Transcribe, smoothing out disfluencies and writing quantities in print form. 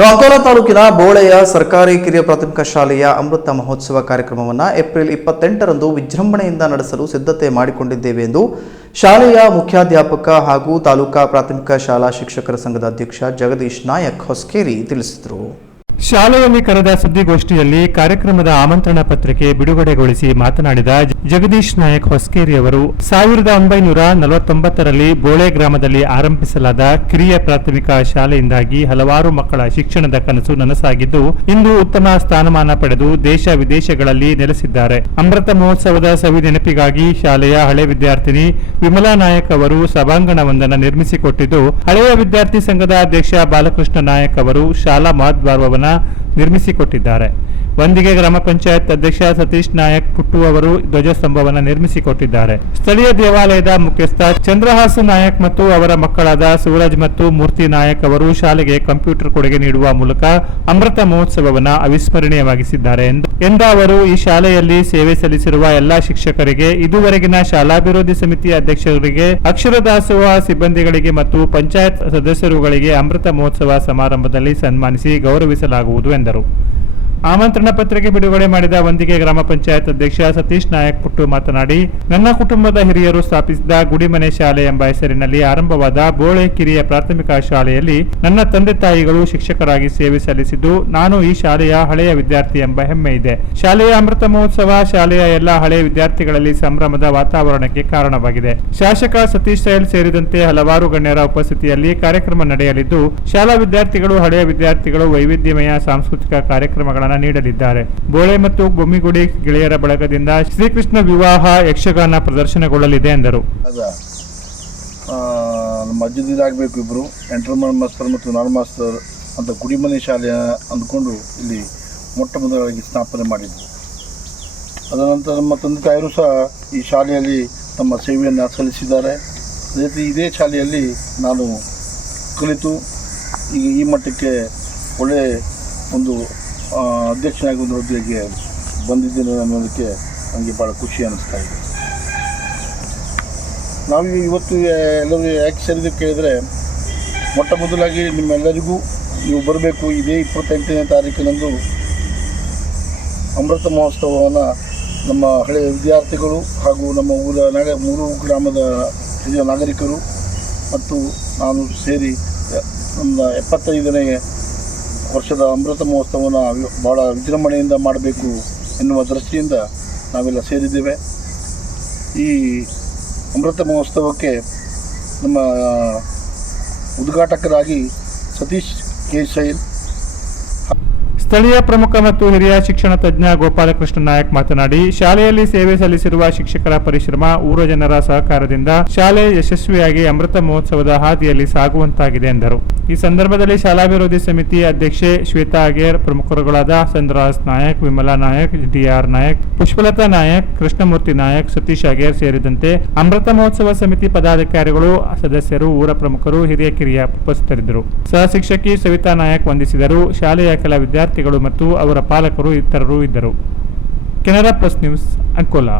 ರಾಕೋಲ ತಾಲೂಕಿನ ಬೋಳೆಯ ಸರ್ಕಾರಿ ಕಿರಿಯ ಪ್ರಾಥಮಿಕ ಶಾಲೆಯ ಅಮೃತ ಮಹೋತ್ಸವ ಕಾರ್ಯಕ್ರಮವನ್ನು ಏಪ್ರಿಲ್ 28ರಂದು ವಿಜೃಂಭಣೆಯಿಂದ ನಡೆಸಲು ಸಿದ್ಧತೆ ಮಾಡಿಕೊಂಡಿದ್ದೇವೆ ಎಂದು ಶಾಲೆಯ ಮುಖ್ಯಾಧ್ಯಾಪಕ ಹಾಗೂ ತಾಲೂಕಾ ಪ್ರಾಥಮಿಕ ಶಾಲಾ ಶಿಕ್ಷಕರ ಸಂಘದ ಅಧ್ಯಕ್ಷ ಜಗದೀಶ್ ನಾಯಕ್ ಹೊಸಕೇರಿ ತಿಳಿಸಿದರು. ಶಾಲೆಯಲ್ಲಿ ಕರೆದ ಸುದ್ದಿಗೋಷ್ಠಿಯಲ್ಲಿ ಕಾರ್ಯಕ್ರಮದ ಆಮಂತ್ರಣ ಪತ್ರಿಕೆ ಬಿಡುಗಡೆಗೊಳಿಸಿ ಮಾತನಾಡಿದ ಜಗದೀಶ್ ನಾಯಕ್ ಹೊಸಕೇರಿ ಅವರು 1949ರಲ್ಲಿ ಬೋಳೆ ಗ್ರಾಮದಲ್ಲಿ ಆರಂಭಿಸಲಾದ ಕಿರಿಯ ಪ್ರಾಥಮಿಕ ಶಾಲೆಯಿಂದಾಗಿ ಹಲವಾರು ಮಕ್ಕಳ ಶಿಕ್ಷಣದ ಕನಸು ನನಸಾಗಿದ್ದು ಇಂದು ಉತ್ತಮ ಸ್ಥಾನಮಾನ ಪಡೆದು ದೇಶ ವಿದೇಶಗಳಲ್ಲಿ ನೆಲೆಸಿದ್ದಾರೆ. ಅಮೃತ ಮಹೋತ್ಸವದ ಸವಿ ನೆನಪಿಗಾಗಿ ಶಾಲೆಯ ಹಳೆ ವಿದ್ಯಾರ್ಥಿನಿ ವಿಮಲಾ ನಾಯಕ್ ಅವರು ಸಭಾಂಗಣವೊಂದನ್ನು ನಿರ್ಮಿಸಿಕೊಟ್ಟಿದ್ದು, ಹಳೆಯ ವಿದ್ಯಾರ್ಥಿ ಸಂಘದ ಅಧ್ಯಕ್ಷ ಬಾಲಕೃಷ್ಣ ನಾಯಕ್ ಅವರು ಶಾಲಾ ಮಹದ್ವಾರವನ್ನು ನಿರ್ಮಿಸಿಕೊಟ್ಟಿದ್ದಾರೆ. ವಂದಿಗೆ ಗ್ರಾಮ ಪಂಚಾಯತ್ ಅಧ್ಯಕ್ಷ ಸತೀಶ್ ನಾಯಕ್ ಪುಟ್ಟು ಅವರು ಧ್ವಜಸ್ತಂಭವನ್ನು ನಿರ್ಮಿಸಿಕೊಟ್ಟಿದ್ದಾರೆ. ಸ್ಥಳೀಯ ದೇವಾಲಯದ ಮುಖ್ಯಸ್ಥ ಚಂದ್ರಹಾಸ ನಾಯಕ್ ಮತ್ತು ಅವರ ಮಕ್ಕಳಾದ ಸೂರಜ್ ಮತ್ತು ಮೂರ್ತಿ ನಾಯಕ್ ಅವರು ಶಾಲೆಗೆ ಕಂಪ್ಯೂಟರ್ ಕೊಡುಗೆ ನೀಡುವ ಮೂಲಕ ಅಮೃತ ಮಹೋತ್ಸವವನ್ನು ಅವಿಸ್ಮರಣೀಯವಾಗಿಸಿದ್ದಾರೆ ಎಂದ ಅವರು ಈ ಶಾಲೆಯಲ್ಲಿ ಸೇವೆ ಸಲ್ಲಿಸಿರುವ ಎಲ್ಲಾ ಶಿಕ್ಷಕರಿಗೆ, ಇದುವರೆಗಿನ ಶಾಲಾಭಿವೃದ್ಧಿ ಸಮಿತಿ ಅಧ್ಯಕ್ಷರಿಗೆ, ಅಕ್ಷರ ದಾಸೋಹ ಸಿಬ್ಬಂದಿಗಳಿಗೆ ಮತ್ತು ಪಂಚಾಯತ್ ಸದಸ್ಯರುಗಳಿಗೆ ಅಮೃತ ಮಹೋತ್ಸವ ಸಮಾರಂಭದಲ್ಲಿ ಸನ್ಮಾನಿಸಿ ಗೌರವಿಸಲಾಗುವುದು ಎಂದರು. ಆಮಂತ್ರಣ ಪತ್ರಿಕೆ ಬಿಡುಗಡೆ ಮಾಡಿದ ವಂದಿಗೆ ಗ್ರಾಮ ಪಂಚಾಯತ್ ಅಧ್ಯಕ್ಷ ಸತೀಶ್ ನಾಯಕ್ ಪುಟ್ಟು ಮಾತನಾಡಿ, ನನ್ನ ಕುಟುಂಬದ ಹಿರಿಯರು ಸ್ಥಾಪಿಸಿದ ಗುಡಿಮನೆ ಶಾಲೆ ಎಂಬ ಹೆಸರಿನಲ್ಲಿ ಆರಂಭವಾದ ಬೋಳೆ ಕಿರಿಯ ಪ್ರಾಥಮಿಕ ಶಾಲೆಯಲ್ಲಿ ನನ್ನ ತಂದೆ ತಾಯಿಗಳು ಶಿಕ್ಷಕರಾಗಿ ಸೇವೆ ಸಲ್ಲಿಸಿದ್ದು, ನಾನು ಈ ಶಾಲೆಯ ಹಳೆಯ ವಿದ್ಯಾರ್ಥಿ ಎಂಬ ಹೆಮ್ಮೆ ಇದೆ. ಶಾಲೆಯ ಅಮೃತ ಮಹೋತ್ಸವ ಶಾಲೆಯ ಎಲ್ಲ ಹಳೆಯ ವಿದ್ಯಾರ್ಥಿಗಳಲ್ಲಿ ಸಂಭ್ರಮದ ವಾತಾವರಣಕ್ಕೆ ಕಾರಣವಾಗಿದೆ. ಶಾಸಕ ಸತೀಶ್ ಸೈಲ್ ಸೇರಿದಂತೆ ಹಲವಾರು ಗಣ್ಯರ ಉಪಸ್ಥಿತಿಯಲ್ಲಿ ಕಾರ್ಯಕ್ರಮ ನಡೆಯಲಿದ್ದು, ಶಾಲಾ ವಿದ್ಯಾರ್ಥಿಗಳು ಹಳೆಯ ವಿದ್ಯಾರ್ಥಿಗಳು ವೈವಿಧ್ಯಮಯ ಸಾಂಸ್ಕೃತಿಕ ಕಾರ್ಯಕ್ರಮಗಳನ್ನು ನೀಡಲಿದ್ದಾರೆ. ಬೋಳೆ ಮತ್ತು ಬೊಮ್ಮಿಗುಡಿ ಗೆಳೆಯರ ಬಳಗದಿಂದ ಶ್ರೀಕೃಷ್ಣ ವಿವಾಹ ಯಕ್ಷಗಾನ ಪ್ರದರ್ಶನಗೊಳ್ಳಲಿದೆ ಎಂದರು. ನಮ್ಮ ಅಜ್ಜಿದಾಗಬೇಕು ಇಬ್ಬರು ಎಂಟರ್ಮನ್ ಮಾಸ್ತರ್ ಮತ್ತು ನಾಲ್ ಮಾಸ್ತರ್ ಅಂತ ಗುಡಿಮನೆ ಶಾಲೆ ಅಂದ್ಕೊಂಡು ಇಲ್ಲಿ ಮೊಟ್ಟ ಮೊದಲಾಗಿ ಸ್ಥಾಪನೆ ಮಾಡಿದ್ರು. ಅದನಂತರ ನಮ್ಮ ತಂದೆ ತಾಯಿಯರು ಸಹ ಈ ಶಾಲೆಯಲ್ಲಿ ತಮ್ಮ ಸೇವೆಯನ್ನು ಸಲ್ಲಿಸಿದ್ದಾರೆ. ಅದೇ ರೀತಿ ಇದೇ ಶಾಲೆಯಲ್ಲಿ ನಾನು ಕಲಿತು ಈಗ ಈ ಮಟ್ಟಕ್ಕೆ ಒಳ್ಳೆಯ ಒಂದು ಅಧ್ಯಕ್ಷನಾಗಿ ಒಂದು ಹುದ್ದೆಗೆ ಬಂದಿದ್ದೇನೆ ಅನ್ನೋದಕ್ಕೆ ನನಗೆ ಭಾಳ ಖುಷಿ ಅನ್ನಿಸ್ತಾ ಇದೆ. ನಾವು ಇವತ್ತು ಎಲ್ಲರೂ ಯಾಕೆ ಸೇರಿದ ಕೇಳಿದರೆ, ಮೊಟ್ಟ ಮೊದಲಾಗಿ ನಿಮ್ಮೆಲ್ಲರಿಗೂ ನೀವು ಬರಬೇಕು. ಇದೇ 28ನೇ ತಾರೀಕಿನಂದು ಅಮೃತ ಮಹೋತ್ಸವವನ್ನು ನಮ್ಮ ಹಳೆಯ ವಿದ್ಯಾರ್ಥಿಗಳು ಹಾಗೂ ನಮ್ಮ ಮೂರು ಗ್ರಾಮದ ಹಿರಿಯ ನಾಗರಿಕರು ಮತ್ತು ನಾನು ಸೇರಿ ನಮ್ಮ 75ನೇ ವರ್ಷದ ಅಮೃತ ಮಹೋತ್ಸವವನ್ನು ಭಾಳ ವಿಜೃಂಭಣೆಯಿಂದ ಮಾಡಬೇಕು ಎನ್ನುವ ದೃಷ್ಟಿಯಿಂದ ನಾವೆಲ್ಲ ಸೇರಿದ್ದೇವೆ. ಈ ಅಮೃತ ಮಹೋತ್ಸವಕ್ಕೆ ನಮ್ಮ ಉದ್ಘಾಟಕರಾಗಿ ಸತೀಶ್ ಕೆ ಶೈಲ್, ಸ್ಥಳೀಯ ಪ್ರಮುಖ ಮತ್ತು ಹಿರಿಯ ಶಿಕ್ಷಣ ತಜ್ಞ ಗೋಪಾಲಕೃಷ್ಣ ನಾಯಕ್ ಮಾತನಾಡಿ, ಶಾಲೆಯಲ್ಲಿ ಸೇವೆ ಸಲ್ಲಿಸಿರುವ ಶಿಕ್ಷಕರ ಪರಿಶ್ರಮ, ಊರ ಜನರ ಸಹಕಾರದಿಂದ ಶಾಲೆ ಯಶಸ್ವಿಯಾಗಿ ಅಮೃತ ಮಹೋತ್ಸವದ ಹಾದಿಯಲ್ಲಿ ಸಾಗುವಂತಾಗಿದೆ ಎಂದರು. ಈ ಸಂದರ್ಭದಲ್ಲಿ ಶಾಲಾಭಿವೃದ್ಧಿ ಸಮಿತಿ ಅಧ್ಯಕ್ಷೆ ಶ್ವೇತಾ ಅಗೇರ್, ಪ್ರಮುಖರುಗಳಾದ ಚಂದ್ರಹಾಸ್ ನಾಯಕ್, ವಿಮಲಾ ನಾಯಕ್, ಡಿಆರ್ ನಾಯಕ್, ಪುಷ್ಪಲತಾ ನಾಯಕ್, ಕೃಷ್ಣಮೂರ್ತಿ ನಾಯಕ್, ಸತೀಶ್ ಅಗೇರ್ ಸೇರಿದಂತೆ ಅಮೃತ ಮಹೋತ್ಸವ ಸಮಿತಿ ಪದಾಧಿಕಾರಿಗಳು, ಸದಸ್ಯರು, ಊರ ಪ್ರಮುಖರು, ಹಿರಿಯ ಕಿರಿಯ ಉಪಸ್ಥಿತರಿದ್ದರು. ಸಹ ಶಿಕ್ಷಕಿ ಸವಿತಾ ನಾಯಕ್ ವಂದಿಸಿದರು. ಶಾಲೆಯ ಕೆಲ ವಿದ್ಯಾರ್ಥಿಗಳು ಮತ್ತು ಅವರ ಪಾಲಕರು ಇತರರು ಇದ್ದರು. Canara plus news, Ankola.